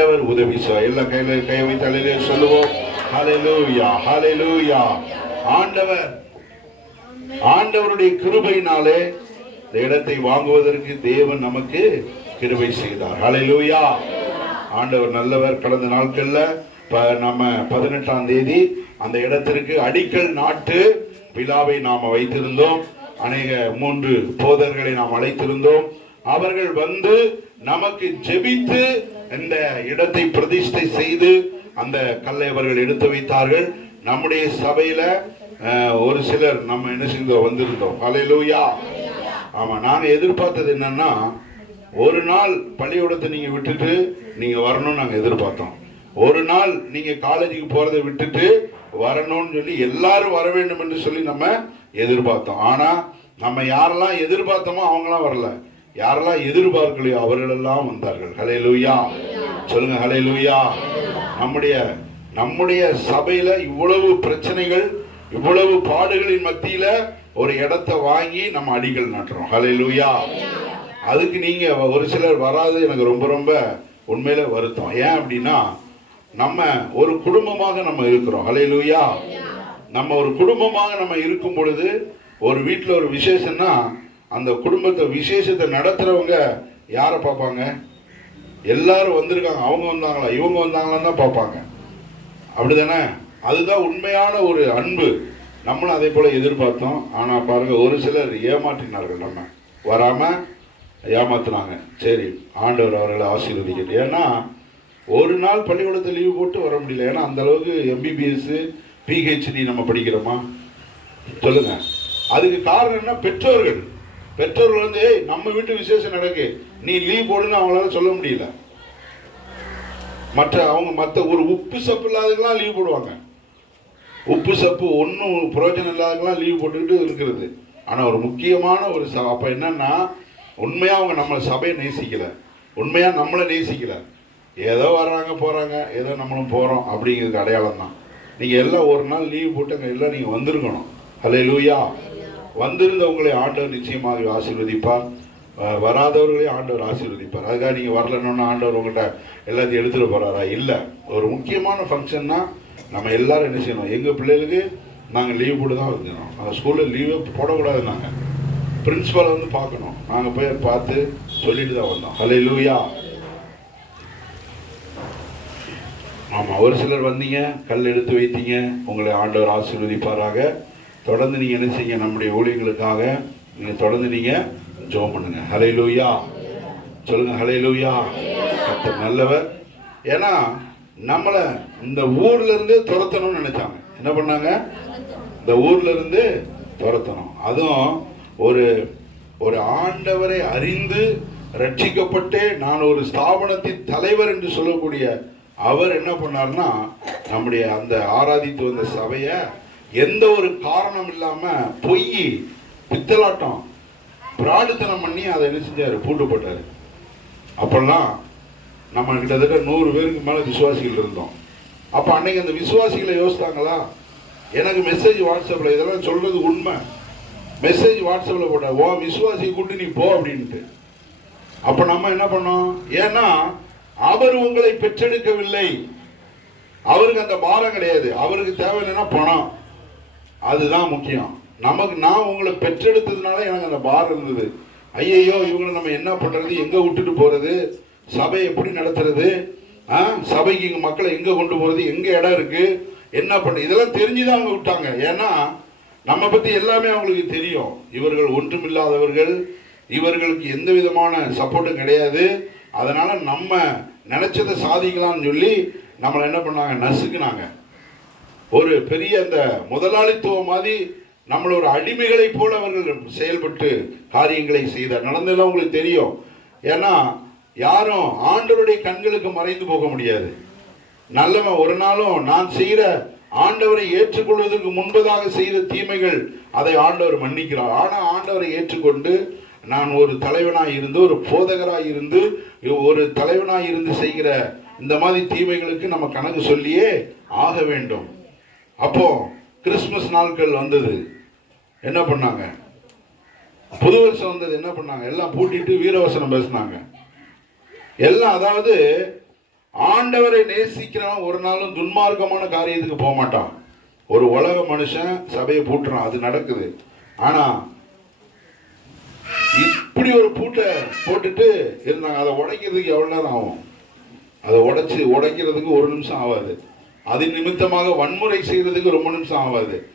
ஆண்டவர் உதவி செய்வார். எல்லா கையில கை வைத்தாலே சொல்லுவோம். ஹalleluya ஹalleluya. ஆண்டவர் ஆண்டவருடைய கிருபையினாலே இந்த இடத்தை வாங்குவதற்கு தேவன் நமக்கு கிருபை செய்தார். ஹalleluya. ஆண்டவர் நல்லவர். கடந்த நாட்கள்ல ப- நம்ம பதினெட்டாம் தேதி அந்த இடத்திற்கு அடிக்கல் நாட்டு விழாவை நாம் வைத்திருந்தோம். அநேக மூன்று போதர்களை நாம் அழைத்திருந்தோம். அவர்கள் வந்து நமக்கு ஜெபித்து இந்த இடத்தை பிரதிஷ்டை செய்து அந்த கல்லை அவர்கள் எடுத்து வைத்தார்கள். நம்முடைய சபையில ஒரு சிலர் நம்ம என்ன செஞ்சோம் வந்திருந்தோம். ஹalleluya. ஆமா நான் எதிர்பார்த்தது என்னன்னா ஒரு நாள் பள்ளிக்கூடத்தை நீங்க விட்டுட்டு நீங்க வரணும்னு நாங்க எதிர்பார்த்தோம். ஒரு நாள் நீங்க காலேஜுக்கு போறதை விட்டுட்டு வரணும்னு சொல்லி எல்லாரும் வர வேண்டும் என்று சொல்லி நம்ம எதிர்பார்த்தோம். ஆனா நம்ம யாரெல்லாம் எதிர்பார்த்தோமோ அவங்களாம் வரல. யாரெல்லாம் எதிர்பார்க்கலையோ அவர்களெல்லாம் வந்தார்கள். ஹலே லூயா சொல்லுங்க ஹலே லூயா நம்முடைய நம்முடைய சபையில இவ்வளவு பிரச்சனைகள் இவ்வளவு பாடுகளின் மத்தியில ஒரு இடத்தை வாங்கி நம்ம அடிகள் நட்டுறோம். ஹலே லூயா அதுக்கு நீங்க ஒரு சிலர் வராது எனக்கு ரொம்ப ரொம்ப உண்மையில வருத்தம். ஏன் அப்படின்னா நம்ம ஒரு குடும்பமாக நம்ம இருக்கிறோம். ஹலே லூயா நம்ம ஒரு குடும்பமாக நம்ம இருக்கும் பொழுது ஒரு வீட்டில் ஒரு விசேஷம்னா அந்த குடும்பத்தை விசேஷத்தை நடத்துகிறவங்க யாரை பார்ப்பாங்க? எல்லாரும் வந்திருக்காங்க. அவங்க வந்தாங்களா? இவங்க வந்தாங்களான்னு தான் பார்ப்பாங்க. அப்படி தானே அதுதான் உண்மையான ஒரு அன்பு. நம்மளும் அதே போல் எதிர்பார்த்தோம். ஆனால் பாருங்கள் ஒரு சிலர் ஏமாற்றினார்கள் நம்ம. வராமல் ஏமாத்துனாங்க. சரி ஆண்டவர் அவர்களை ஆசீர்வதிக்கிறது ஏன்னா ஒரு நாள் பள்ளிக்கூடத்தை லீவு போட்டு வர முடியல. ஏன்னா அந்த அளவுக்கு பிஹெச்டி நம்ம படிக்கிறோமா? சொல்லுங்கள் அதுக்கு காரணம் என்ன? பெற்றோர்கள். பெற்றோர்கள் வந்து "ஏய், நம்ம வீட்டு விசேஷம் நடக்கு. நீ லீவ் போடுன்னு அவங்களால சொல்ல முடியல. மற்ற அவங்க மற்ற ஒரு உப்பு சப்பு இல்லாததுக்கெல்லாம் லீவ் போடுவாங்க. உப்பு சப்பு ஒன்றும் பிரயோஜனம் இல்லாததுக்கெல்லாம் லீவ் போட்டுக்கிட்டு இருக்கிறது. ஆனால் ஒரு முக்கியமான ஒரு ச அப்போ என்னன்னா உண்மையாக அவங்க நம்மளை சபையை நேசிக்கலை. உண்மையாக நம்மளை நேசிக்கலை. ஏதோ வர்றாங்க போகிறாங்க ஏதோ நம்மளும் போகிறோம் அப்படிங்கிறதுக்கு அடையாளம் தான் நீங்கள் எல்லாம் ஒரு நாள் லீவ் போட்டுங்க எல்லாம் நீங்கள் வந்திருக்கணும். ஹலே லூயா வந்திருந்தவங்களை ஆண்டவர் நிச்சயமாக ஆசீர்வதிப்பார். வராதவர்களே ஆண்டவர் ஆசீர்வதிப்பார். அதுக்காக நீங்கள் வரலன்னு ஆண்டவர் உங்கள்கிட்ட எல்லாத்தையும் எடுத்துகிட்டு போகிறாரா இல்லை. ஒரு முக்கியமான ஃபங்க்ஷன்னா நம்ம எல்லாரும் என்ன செய்யணும்? எங்கள் பிள்ளைகளுக்கு நாங்கள் லீவ் போட்டு தான் இருந்தோம் அந்த ஸ்கூலில் லீவே போடக்கூடாது நாங்கள் பிரின்ஸிபாலை வந்து பார்க்கணும். நாங்கள் போய் பார்த்து சொல்லிட்டு தான் வந்தோம். ஹலே லூயா ஆமாம் ஒரு சிலர் வந்தீங்க கல் எடுத்து வைத்தீங்க. உங்களை ஆண்டவர் ஆசீர்வதிப்பாராக. தொடர்ந்து நீங்கள் என்ன செய்யுங்க நம்முடைய ஊழியர்களுக்காக நீங்கள் தொடர்ந்து நீங்கள் ஜோம் பண்ணுங்க. ஹலை லூயா சொல்லுங்க ஹலை லூயா கர்த்தர் நல்லவர். ஏன்னா நம்மளை இந்த ஊர்ல இருந்து துரத்தணும்னு நினைச்சாங்க. என்ன பண்ணாங்க? இந்த ஊர்ல இருந்து துரத்தணும். அதுவும் ஒரு ஒரு ஆண்டவரை அறிந்து ரட்சிக்கப்பட்டு நான் ஒரு ஸ்தாபனத்தின் தலைவர் என்று சொல்லக்கூடிய அவர் என்ன பண்ணார்னா நம்முடைய அந்த ஆராதித்து வந்த சபையை எந்த ஒரு காரணம் இல்லாம பொய் பித்தலாட்டம் பிராடுத்தனம் பண்ணி அதை என்ன செஞ்சாரு? பூட்டு போட்டாரு. அப்பெல்லாம் நம்ம கிட்டத்தட்ட நூறு பேருக்கு மேல விசுவாசிகள் இருந்தோம். அப்ப அன்னைக்கு அந்த விசுவாசிகளை யோசித்தாங்களா? எனக்கு மெசேஜ் வாட்ஸ்அப்ல இதெல்லாம் சொல்றது உண்மை. மெசேஜ் வாட்ஸ்அப்ல போட்ட ஓ விசுவாசியை கூட்டு நீ போ அப்படின்ட்டு. அப்ப நம்ம என்ன பண்ணோம்? ஏன்னா அவர் உங்களை பெற்றெடுக்கவில்லை. அவருக்கு அந்த பாரம் கிடையாது. அவருக்கு தேவையில்லைன்னா பணம். அதுதான் முக்கியம். நமக்கு நான் உங்களை பெற்றெடுத்ததுனால எனக்கு அந்த பார் இருந்தது. ஐயையோ இவங்களை நம்ம என்ன பண்ணுறது எங்கே விட்டுட்டு போகிறது சபை எப்படி நடத்துறது? ஆ, சபைக்கு இங்கே மக்களை எங்கே கொண்டு போகிறது எங்கே இடம் இருக்குது என்ன பண்ண இதெல்லாம் தெரிஞ்சு தான் அவங்க விட்டாங்க. ஏன்னா நம்ம பற்றி எல்லாமே அவங்களுக்கு தெரியும். இவர்கள் ஒன்றுமில்லாதவர்கள். இவர்களுக்கு எந்த விதமான சப்போர்ட்டும் கிடையாது. அதனால் நம்ம நினச்சதை சாதிக்கலாம்னு சொல்லி நம்மளை என்ன பண்ணாங்க? நசுக்குனாங்க. ஒரு பெரிய அந்த முதலாளித்துவம் மாதிரி நம்மள ஒரு அடிமைகளைப் போல அவர்கள் செயல்பட்டு காரியங்களை செய்தார். நடந்ததெல்லாம் உங்களுக்கு தெரியும். ஏன்னா யாரும் ஆண்டவருடைய கண்களுக்கு மறைந்து போக முடியாது. நல்லவன் ஒரு நாளும் நான் செய்கிற ஆண்டவரை ஏற்றுக்கொள்வதற்கு முன்பதாக செய்த தீமைகள் அதை ஆண்டவர் மன்னிக்கிறார். ஆனால் ஆண்டவரை ஏற்றுக்கொண்டு நான் ஒரு தலைவனாக இருந்து ஒரு போதகராக இருந்து ஒரு தலைவனாக இருந்து செய்கிற இந்த மாதிரி தீமைகளுக்கு நம்ம கணக்கு சொல்லியே ஆக வேண்டும். அப்போ கிறிஸ்மஸ் நாட்கள் வந்தது. என்ன பண்ணாங்க? புது வருஷம் வந்தது என்ன பண்ணாங்க? எல்லாம் பூட்டிட்டு வீரவசனம் பேசினாங்க. எல்லாம் அதாவது ஆண்டவரை நேசிக்கிறவன் ஒரு நாளும் துன்மார்க்கமான காரியத்துக்கு போக மாட்டான். ஒரு உலக மனுஷன் சபையை பூட்டுறான். அது நடக்குது. ஆனா இப்படி ஒரு பூட்டை போட்டுட்டு இருந்தாங்க. அதை உடைக்கிறதுக்கு எவ்வளோ நேரம் ஆகும்? அதை உடைச்சி உடைக்கிறதுக்கு ஒரு நிமிஷம் ஆகாது அது நிமித்தமாக வன்முறை செய்யறதுக்கு ரொம்ப நிமிஷம் ஆகாது